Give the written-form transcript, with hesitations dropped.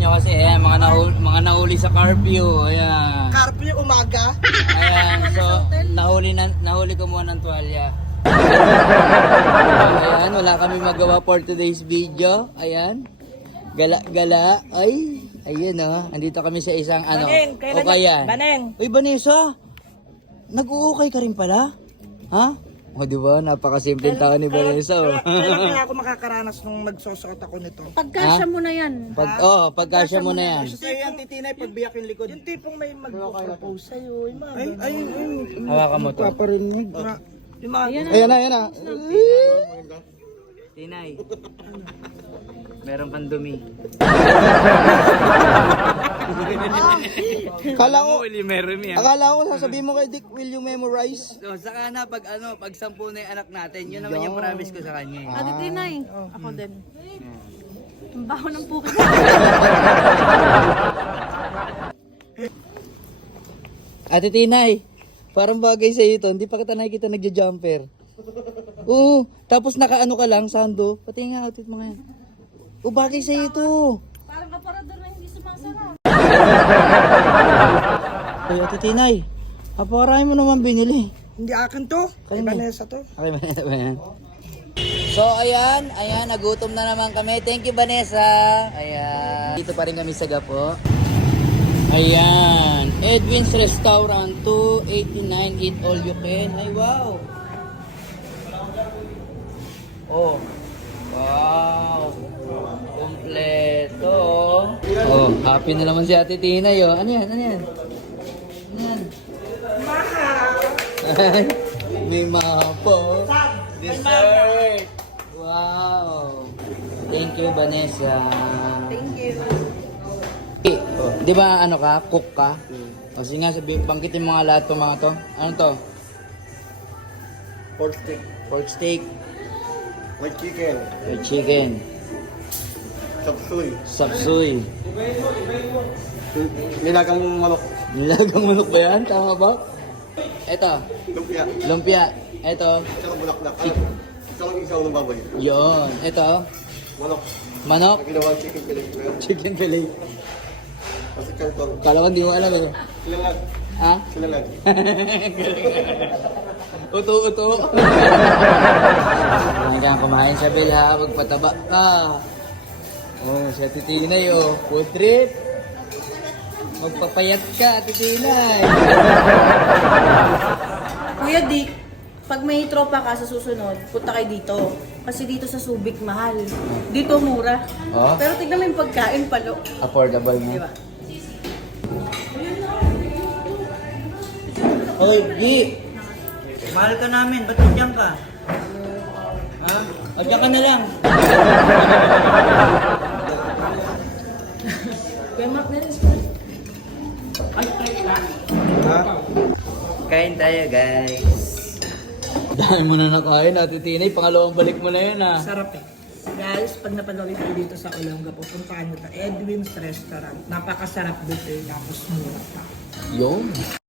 nyo kasi ayan, mga nahuli sa curfew. Ayan. Curfew umaga. Ayan, so nahuli ko muna ng tuwalya. Ayan, wala kami magawa for today's video. Ayan. Gala. Ay, ayun andito kami sa isang Baneng, kailan Okayan. Baneng. Uy, Vanessa. Nag-uukay ka rin pala? Ha? O, di ba? Napakasimpleng tao ni Vanessa. Kailan kaya ako makakaranas nung magsusuot ako nito? Pagkasya mo na yan. Pagkasya mo na yan. Gusto yan, titinay, pagbiyak yung likod. Yung tipong may mag-propose sa'yo. Ay, Hawakan mo to. paparinig. Yung mga... Ayan na. Tinay. Meron kang dumi. Akala ko sasabihin mo kay Dick, will you memorize? So, saka na pag 10 na yung anak natin, yun naman yung promise ko sa kanya. Ate Tinay, ako din. Ang baho ng pukin. Ate Tinay, parang bagay sa ito, hindi pa kita nakikita nagja-jumper. Oo, tapos nakaano ka lang, Sando. Pati nga outfit mo ngayon. Bagay sa ito. Parang aparador na hindi sumasara. Ay, Ate Tinay, aparay mo naman binili. Hindi akin to. Kay Kanina. Vanessa to. Okay, Vanessa ba yan? So, ayan, nagutom na naman kami. Thank you, Vanessa. Ayan. Dito pa rin kami sa Gapo. Ayan. Edwin's Restaurant, 289, eat all you can. Ay, wow. Oh. Wow. Kompleto. Oh, happy na naman si Ate Tinay, oh. Ano yan? Ano yan? May mapo. Dessert. Wow. Thank you, Vanessa. Thank you. Oh, di ba ano ka? Cook ka? O sige nga, sabihin, bangkitin mo nga lahat ng mga to. Ano to? Pork steak, Pork steak, white chicken, fried chicken, chapsuy, sapsuy. nilagang manok, Nilagang manok ba yan? Tama ba? Eto, lumpia, lumpia. Eto, tsaka bulaklak. Isang isaw ng baboy. yon. Eto, Manok. manok, Ginawang chicken fillet. chicken fillet. Kasi canton. Kala ko hindi mo alam eh. Silalag. Ha? Silalag. Uto. Kumain kang kumain sa bilha, magpataba ka. Oh, si Ate Tinay, oh. Food trip. Magpapayat ka, Ate Tinay. Kuya Dick, pag may tropa ka sa susunod, punta kayo dito. Kasi dito sa Subic, mahal. Dito, mura. Oh? Pero tignan mo yung pagkain, palo. Affordable mo. Di ba? Hoy, Di! Mahal ka namin, ba't nandiyan ka? Ha? Nandiyan ka na lang. Kuya Mark, meron Kain tayo, guys. Dahil mo na nakain, Ate Tinay. Pangalawang balik mo na yun, ha? Sarap eh. Guys, pag napanood ko dito sa Olongapo, puntaan nyo to Edwin's Restaurant. Napakasarap dito eh, tapos mura pa. Yung.